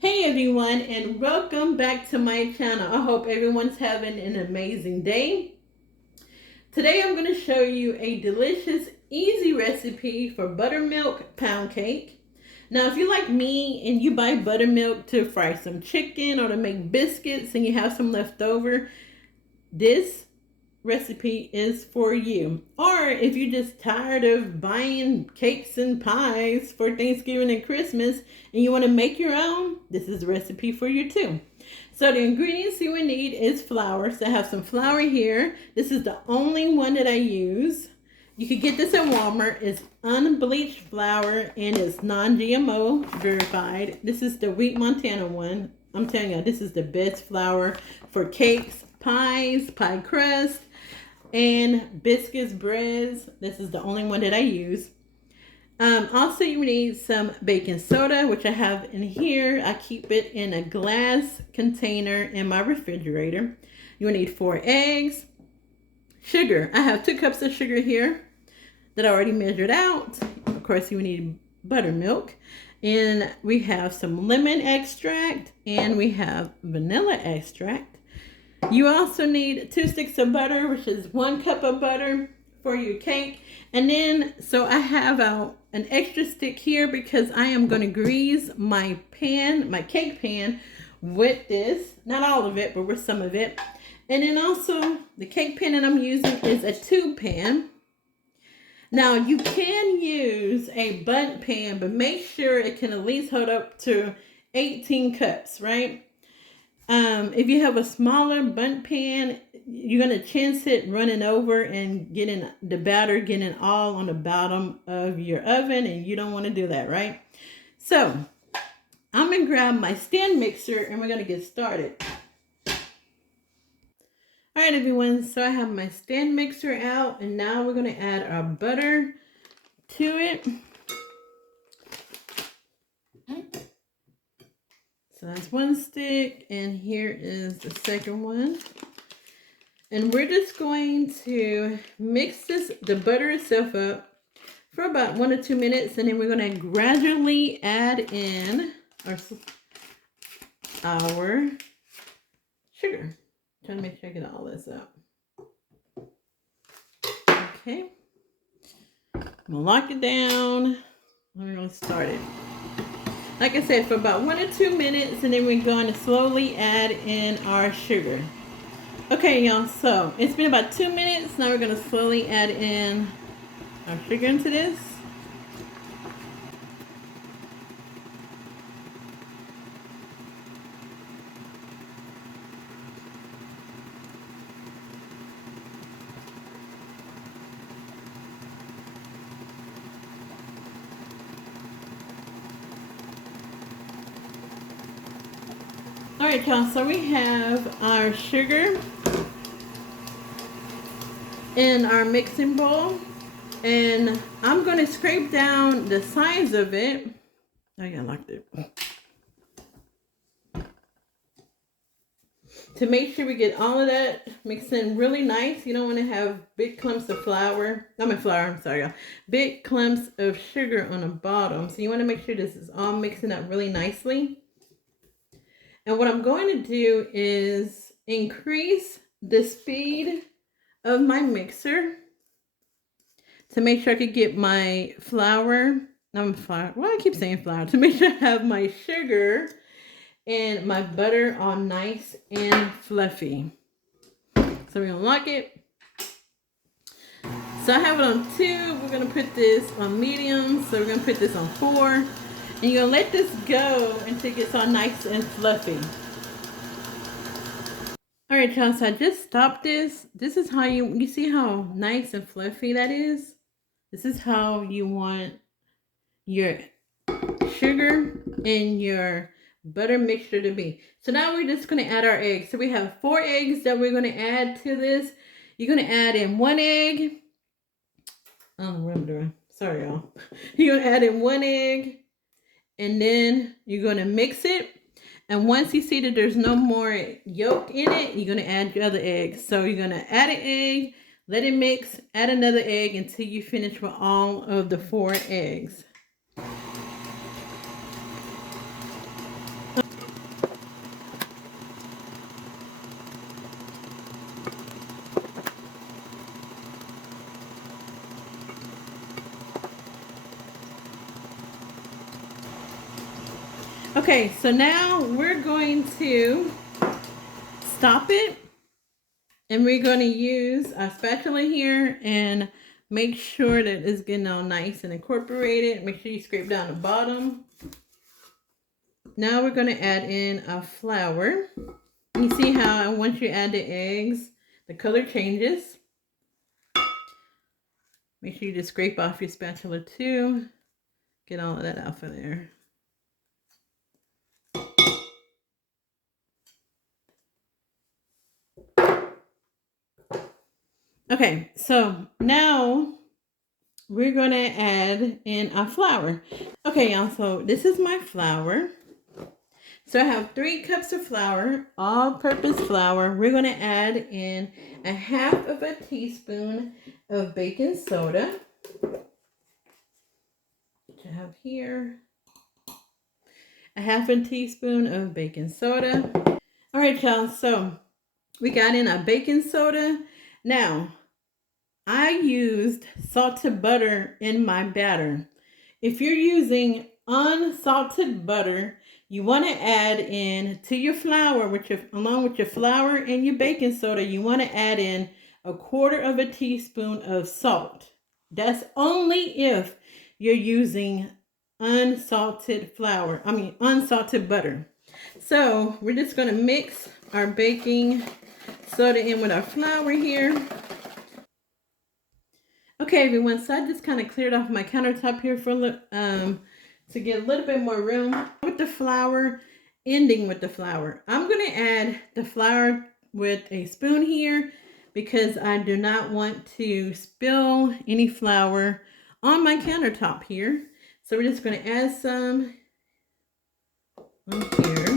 Hey everyone, and welcome back to my channel. I hope everyone's having an amazing day. Today I'm going to show you a delicious, easy recipe for buttermilk pound cake. Now, if you're like me and you buy buttermilk to fry some chicken or to make biscuits and you have some left over, this recipe is for you. Or if you're just tired of buying cakes and pies for Thanksgiving and Christmas and you want to make your own, this is a recipe for you too. So the ingredients you will need is flour. So I have some flour here. This is the only one that I use. You can get this at Walmart. It's unbleached flour and it's non-GMO verified. This is the Wheat Montana one. I'm telling you, this is the best flour for cakes, pies, pie crust, and biscuits, breads. This is the only one that I use. Also, you need some baking soda, which I have in here. I keep it in a glass container in my refrigerator. You will need 4 eggs. Sugar. I have 2 cups of sugar here that I already measured out. Of course, you will need buttermilk. And we have some lemon extract and we have vanilla extract. You also need 2 sticks of butter, which is 1 cup of butter for your cake. And then, so I have an extra stick here because I am going to grease my pan, my cake pan, with this. Not all of it, but with some of it. And then also, the cake pan that I'm using is a tube pan. Now, you can use a bundt pan, but make sure it can at least hold up to 18 cups, right? If you have a smaller bundt pan, you're going to chance it running over and getting the batter getting all on the bottom of your oven, and you don't want to do that, right? So, I'm going to grab my stand mixer and we're going to get started. All right, everyone, so I have my stand mixer out, and now we're going to add our butter to it. So that's 1 stick, and here is the second one. And we're just going to mix the butter itself up for about 1 or 2 minutes, and then we're going to gradually add in our sugar. Trying to make sure I get all this up. Okay. I'm going to lock it down, and we're going to start it. Like I said, for about 1 or 2 minutes, and then we're going to slowly add in our sugar. Okay, y'all, so it's been about 2 minutes. Now we're going to slowly add in our sugar into this. All right, y'all, so we have our sugar in our mixing bowl, and I'm going to scrape down the sides of it. I got locked it. To make sure we get all of that mixed in really nice. You don't want to have big clumps of big clumps of sugar on the bottom. So you want to make sure this is all mixing up really nicely. And what I'm going to do is increase the speed of my mixer to make sure I could get my flour. Why I keep saying flour? To make sure I have my sugar and my butter all nice and fluffy. So we're going to lock it. So I have it on 2. We're going to put this on medium. So we're going to put this on 4. And you're going to let this go until it gets all nice and fluffy. All right, y'all, so I just stopped this. This is how you see how nice and fluffy that is? This is how you want your sugar and your butter mixture to be. So now we're just going to add our eggs. So we have 4 eggs that we're going to add to this. You're going to add in 1 egg. I don't know what I'm doing. Sorry, y'all. You're going to add in 1 egg. And then you're going to mix it. And once you see that there's no more yolk in it, you're going to add your other eggs. So you're going to add an egg, let it mix, add another egg until you finish with all of the 4 eggs. Okay, so now we're going to stop it, and we're going to use our spatula here and make sure that it's getting all nice and incorporated. Make sure you scrape down the bottom. Now we're going to add in our flour. You see how once you add the eggs, the color changes. Make sure you just scrape off your spatula too. Get all of that off of there. Okay, so now we're going to add in our flour. Okay, y'all, so this is my flour. So I have 3 cups of flour, all-purpose flour. We're going to add in a half of a teaspoon of baking soda, which I have here. A half a teaspoon of baking soda. All right, y'all, so we got in our baking soda. Now, I used salted butter in my batter. If you're using unsalted butter, you want to add in to your flour, along with your flour and your baking soda, you want to add in 1/4 teaspoon of salt. That's only if you're using unsalted butter. So we're just going to mix our baking soda in with our flour here. Okay, everyone, so I just kind of cleared off my countertop here for to get a little bit more room with the flour, ending with the flour. I'm going to add the flour with a spoon here because I do not want to spill any flour on my countertop here. So we're just going to add some on here.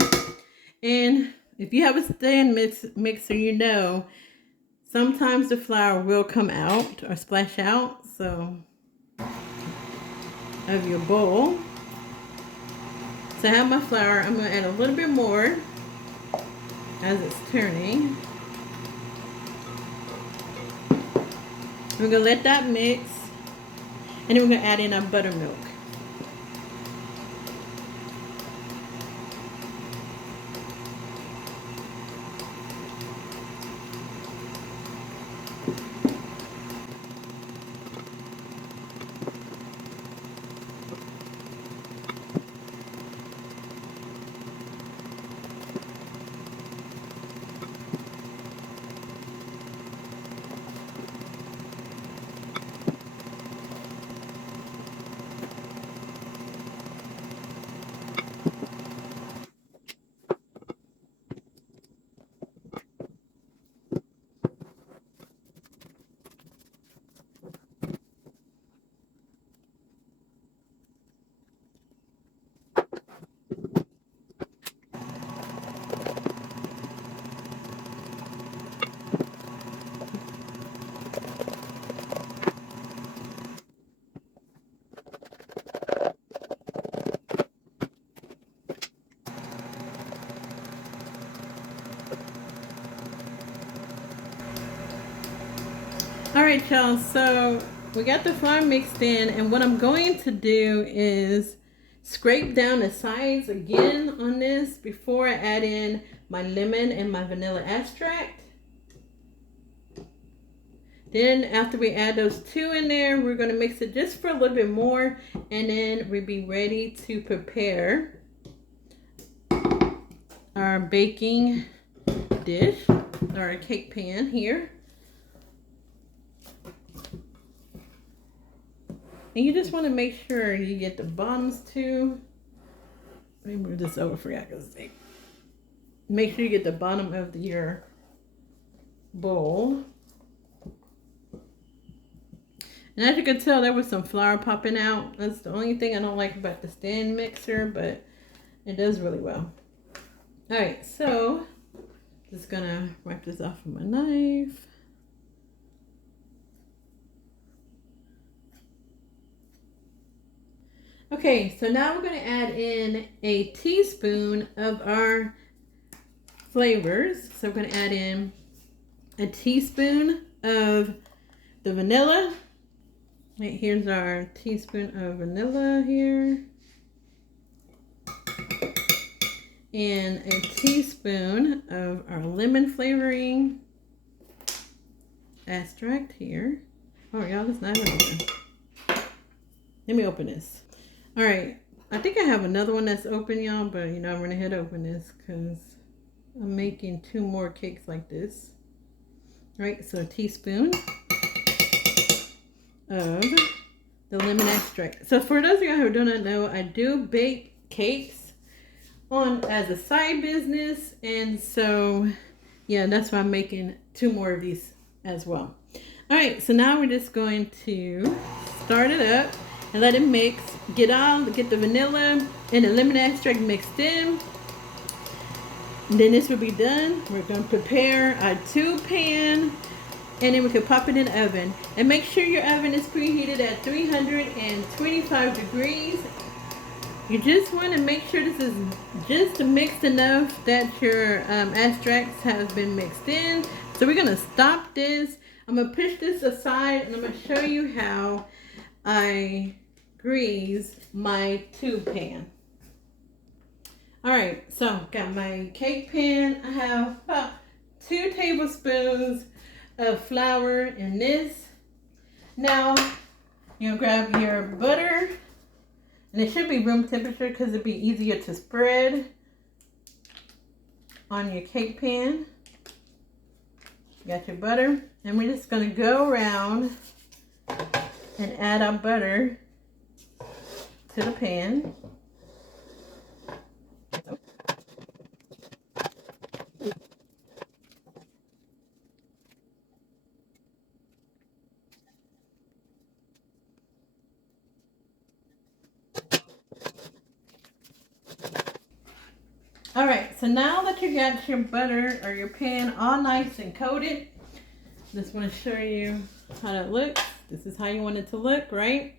And if you have a stand mixer, you know sometimes the flour will come out or splash out of your bowl. So I have my flour. I'm going to add a little bit more as it's turning. We're going to let that mix, and then we're going to add in our buttermilk. All right, y'all, so we got the flour mixed in, and what I'm going to do is scrape down the sides again on this before I add in my lemon and my vanilla extract. Then after we add those 2 in there, we're going to mix it just for a little bit more, and then we'll be ready to prepare our baking dish, or cake pan here. And you just want to make sure you get the bottoms too. Let me move this over for you. Make sure you get the bottom of your bowl. And as you can tell, there was some flour popping out. That's the only thing I don't like about the stand mixer, but it does really well. All right, so just gonna wipe this off with my knife. Okay, so now we're going to add in a teaspoon of our flavors. So we're going to add in a teaspoon of the vanilla. Right, here's our teaspoon of vanilla here. and a teaspoon of our lemon flavoring extract here. Oh, y'all, it's not open. Let me open this. All right, I think I have another one that's open, y'all, but you know, I'm gonna head open this because I'm making 2 more cakes like this. All right, so a teaspoon of the lemon extract. So for those of you who do not know, I do bake cakes on as a side business, and so yeah, that's why I'm making 2 more of these as well. All right, so now we're just going to start it up and let it mix. Get the vanilla and the lemon extract mixed in. And then this will be done. We're going to prepare our 2 pan, and then we can pop it in the oven. And make sure your oven is preheated at 325 degrees. You just want to make sure this is just mixed enough that your extracts have been mixed in. So we're going to stop this. I'm going to push this aside, and I'm going to show you how I grease my 2 pan. All right, so got my cake pan. I have about 2 tablespoons of flour in this. Now, you'll grab your butter, and it should be room temperature because it'd be easier to spread on your cake pan. You got your butter, and we're just gonna go around and add our butter to the pan. All right, so now that you got your butter or your pan all nice and coated, just want to show you how that looks. This is how you want it to look, right?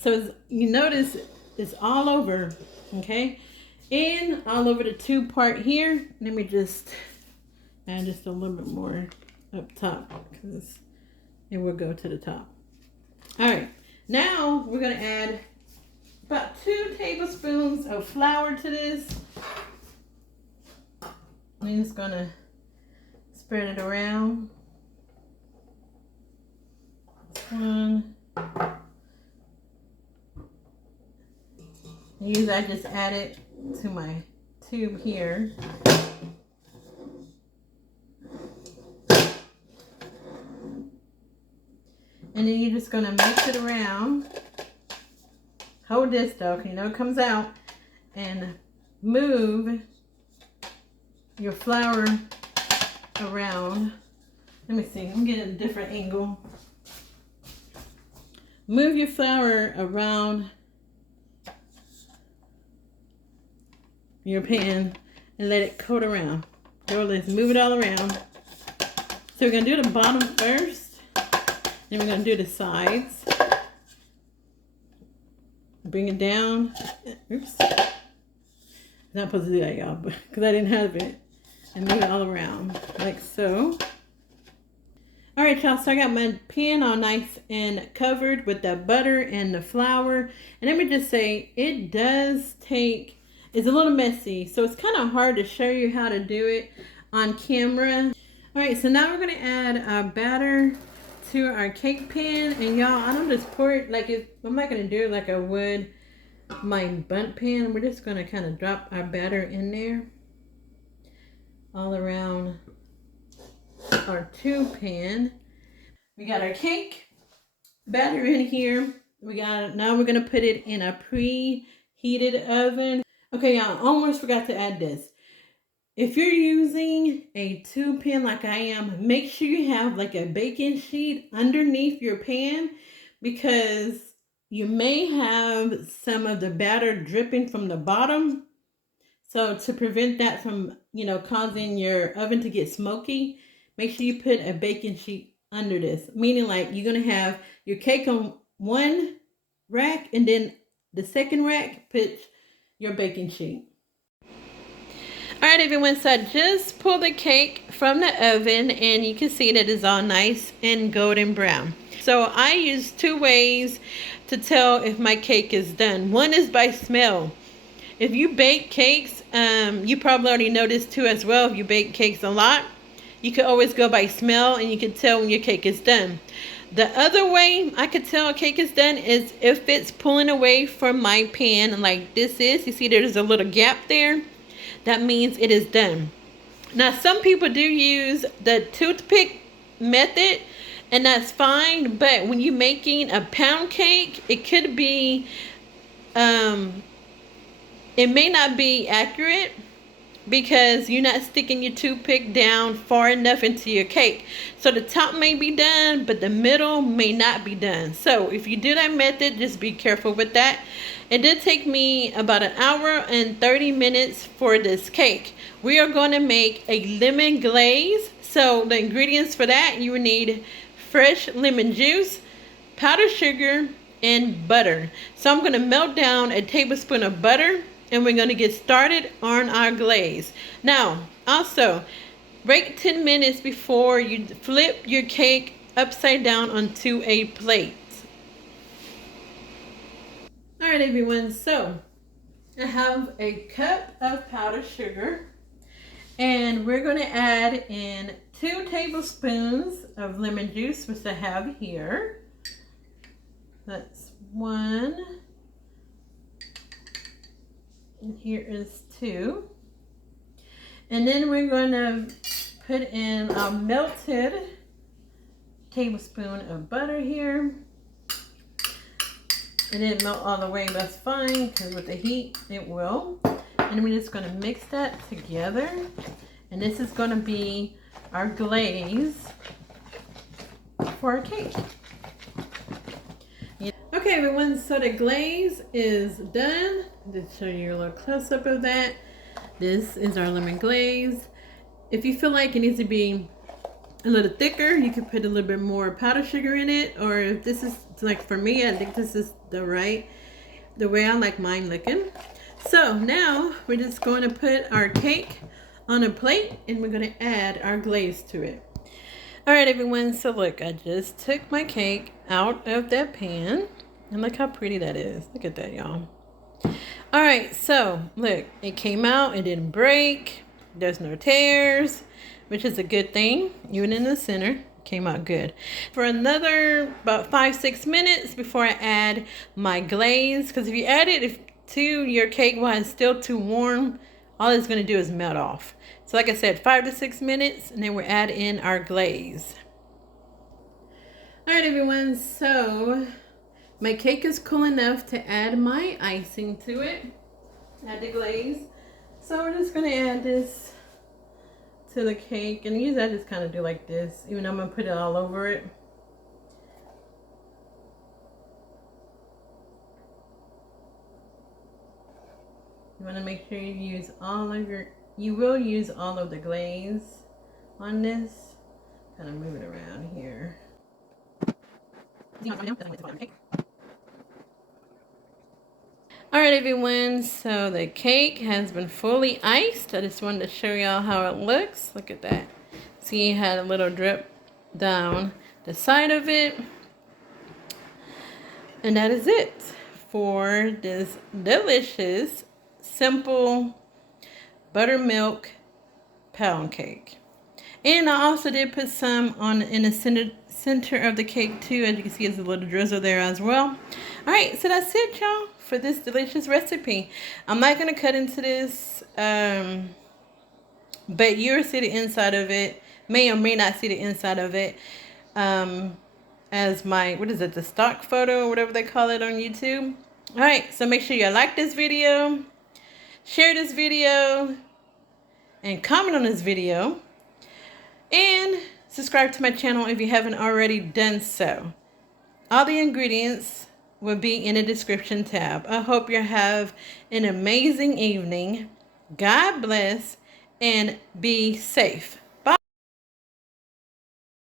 So you notice it's all over, okay? And all over the 2 part here. Let me just add just a little bit more up top because it will go to the top. All right, now we're gonna add about 2 tablespoons of flour to this. I'm just gonna spread it around. This one. Usually I just add it to my tube here. And then you're just gonna mix it around. Hold this though, because you know it comes out. And move your flour around. Let me see, I'm getting a different angle. Move your flour around your pan and let it coat around. So let's move it all around. So we're gonna do the bottom first, then we're gonna do the sides. Bring it down. Oops. Not supposed to do that, y'all, because I didn't have it. And move it all around, like so. All right, y'all, so I got my pan all nice and covered with the butter and the flour. And let me just say, it does take, it's a little messy, so it's kind of hard to show you how to do it on camera. All right, so now we're gonna add our batter to our cake pan. And y'all, I don't just pour it like I'm not gonna do it like I would my bundt pan. We're just gonna kind of drop our batter in there all around our 2 pan. We got our cake batter in here. Now we're gonna put it in a preheated oven. Okay, y'all, almost forgot to add this. If you're using a 2 pan like I am, make sure you have like a baking sheet underneath your pan, because you may have some of the batter dripping from the bottom. So to prevent that from, you know, causing your oven to get smoky, make sure you put a baking sheet under this. Meaning like you're going to have your cake on one rack, and then the second rack, put your baking sheet. All right, everyone, so I just pulled the cake from the oven, and you can see that it's all nice and golden brown. So I use 2 ways to tell if my cake is done. One is by smell. if you bake cakes, you probably already know this too as well. If you bake cakes a lot, you could always go by smell and you can tell when your cake is done. The other way I could tell a cake is done is if it's pulling away from my pan like this is. You see there's a little gap there. That means it is done. Now some people do use the toothpick method, and that's fine, but when you're making a pound cake, it could be, it may not be accurate because you're not sticking your toothpick down far enough into your cake. So the top may be done, but the middle may not be done. So if you do that method, just be careful with that. It did take me about an hour and 30 minutes for this cake. We are going to make a lemon glaze. So the ingredients for that, you will need fresh lemon juice, powdered sugar, and butter. So I'm going to melt down a tablespoon of butter, and we're going to get started on our glaze. Now, also, wait 10 minutes before you flip your cake upside down onto a plate. All right, everyone. So, I have a cup of powdered sugar, and we're going to add in 2 tablespoons of lemon juice, which I have here. That's 1. And here is 2. And then we're going to put in a melted tablespoon of butter here. It didn't melt all the way, but that's fine because with the heat it will. And we're just going to mix that together. And this is going to be our glaze for our cake. Okay, everyone, so the glaze is done. Just show you a little close-up of that. This is our lemon glaze. If you feel like it needs to be a little thicker, you can put a little bit more powdered sugar in it. Or if this is, like for me, I think this is the way I like mine looking. So now we're just going to put our cake on a plate and we're going to add our glaze to it. All right, everyone, so look, I just took my cake out of that pan. And look how pretty that is. Look at that, y'all. All right, so look, it came out. It didn't break. There's no tears, which is a good thing. Even in the center, it came out good. For another about 5-6 minutes before I add my glaze, because if you add it to your cake while it's still too warm, all it's going to do is melt off. So like I said, 5 to 6 minutes, and then we'll add in our glaze. All right, everyone, so my cake is cool enough to add my icing to it, add the glaze. So we're just going to add this to the cake, and usually I just kind of do like this, even though I'm going to put it all over it. You want to make sure you use you will use all of the glaze on this. Kind of move it around here. Alright, everyone, so the cake has been fully iced. I just wanted to show y'all how it looks. Look at that. See, it had a little drip down the side of it. And that is it for this delicious, simple buttermilk pound cake. And I also did put some in the center of the cake too. As you can see, there's a little drizzle there as well. Alright, so that's it, y'all, for this delicious recipe. I'm not going to cut into this, but you'll see the inside of it. May or may not see the inside of it as my, the stock photo or whatever they call it on YouTube. Alright, so make sure you like this video, share this video, and comment on this video. And subscribe to my channel if you haven't already done so. All the ingredients will be in the description tab. I hope you have an amazing evening. God bless and be safe.